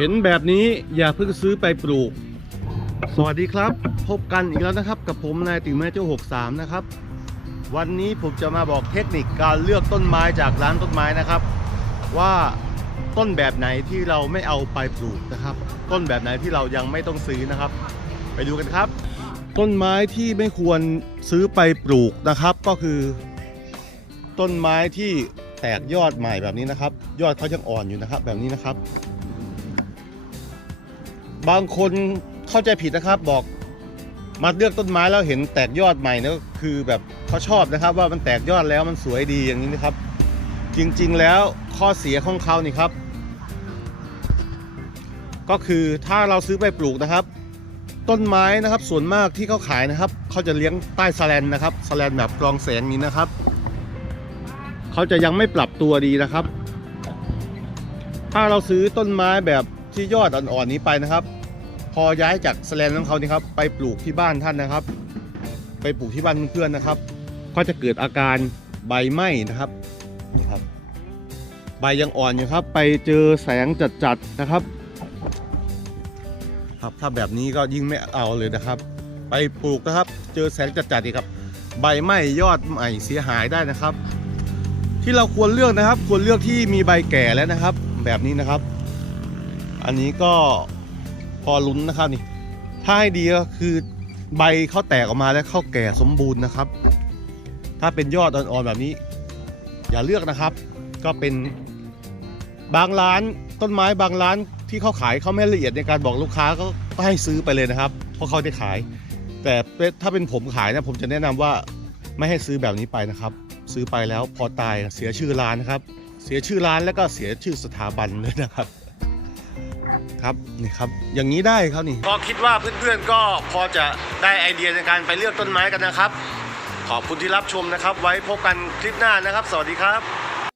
เห็นแบบนี้อย่าเพิ่งซื้อไปปลูก สวัสดีครับ พบกันอีกแล้วนะครับ กับผมนายติ๋วแม่เจ้า63 นะครับ วันนี้ผมจะมาบอกเทคนิคการเลือกต้นไม้จากร้านต้นไม้นะครับ ว่าต้นแบบไหนที่เราไม่เอาไปปลูกนะครับ ต้นแบบไหนที่เรายังไม่ต้องซื้อนะครับ ไปดูกันครับ ต้นไม้ที่ไม่ควรซื้อไปปลูกนะครับ ก็คือ ต้นไม้ที่แตกยอดใหม่แบบนี้นะครับ ยอดเขายังอ่อนอยู่นะครับ แบบนี้นะครับ บางคนเข้าใจผิดนะครับบอกมาเลือกต้นไม้แล้วเห็นแตกยอดใหม่นี่ยก็คือแบบเขาชอบนะครับ ว่ามันแตกยอดแล้วมันสวยดีอย่างนี้นะครับ จริงๆแล้วข้อเสียของเขานี่ครับ ก็คือถ้าเราซื้อไปปลูกนะครับ ต้นไม้นะครับส่วนมากที่เขาขายนะครับเขาจะเลี้ยงใต้สแลนนะครับสแลนแบบกรองแสงนี้นะครับเขาจะยังไม่ปรับตัวดีนะครับ ถ้าเราซื้อต้นไม้แบบ ที่ยอดอ่อนๆนี้ไปนะครับ พอย้ายจากสแลนของเขานี่ครับไปปลูกที่บ้านท่านนะครับ ไปปลูกที่บ้านเพื่อนๆนะครับ ก็จะเกิดอาการใบไหม้นะครับนี่ครับ ใบยังอ่อนอยู่ครับ ไปเจอแสงจัดๆนะครับ ครับถ้าแบบนี้ก็ยิ่งไม่เอาเลยนะครับ ไปปลูกนะครับ เจอแสงจัดๆนี่ครับ ใบไหม้ยอดใหม่เสียหายได้นะครับ ที่เราควรเลือกนะครับ ควรเลือกที่มีใบแก่แล้วนะครับ แบบนี้นะครับ อันนี้ก็พอลุ้นนะครับนี่ ถ้าให้ดีก็คือใบเขาแตกออกมาแล้วเข้าแก่สมบูรณ์นะครับ ถ้าเป็นยอดอ่อนๆแบบนี้ อย่าเลือกนะครับ ก็เป็นบางร้านต้นไม้บางร้านที่เขาขายเขาไม่ละเอียดในการบอกลูกค้าก็ก็ให้ซื้อไปเลยนะครับ เพราะเขาได้ขาย แต่ถ้าเป็นผมขายนะผมจะแนะนำว่าไม่ให้ซื้อแบบนี้ไปนะครับ ซื้อไปแล้วพอตายเสียชื่อร้านนะครับ เสียชื่อร้านแล้วก็เสียชื่อสถาบันเลยนะครับ ครับนี่ครับอย่างนี้ได้ครับนี่ก็คิดว่าเพื่อนๆก็พอจะได้ไอเดียในการไปเลือกต้นไม้กันนะครับ ขอบคุณที่รับชมนะครับ ไว้พบกันคลิปหน้านะครับ สวัสดีครับ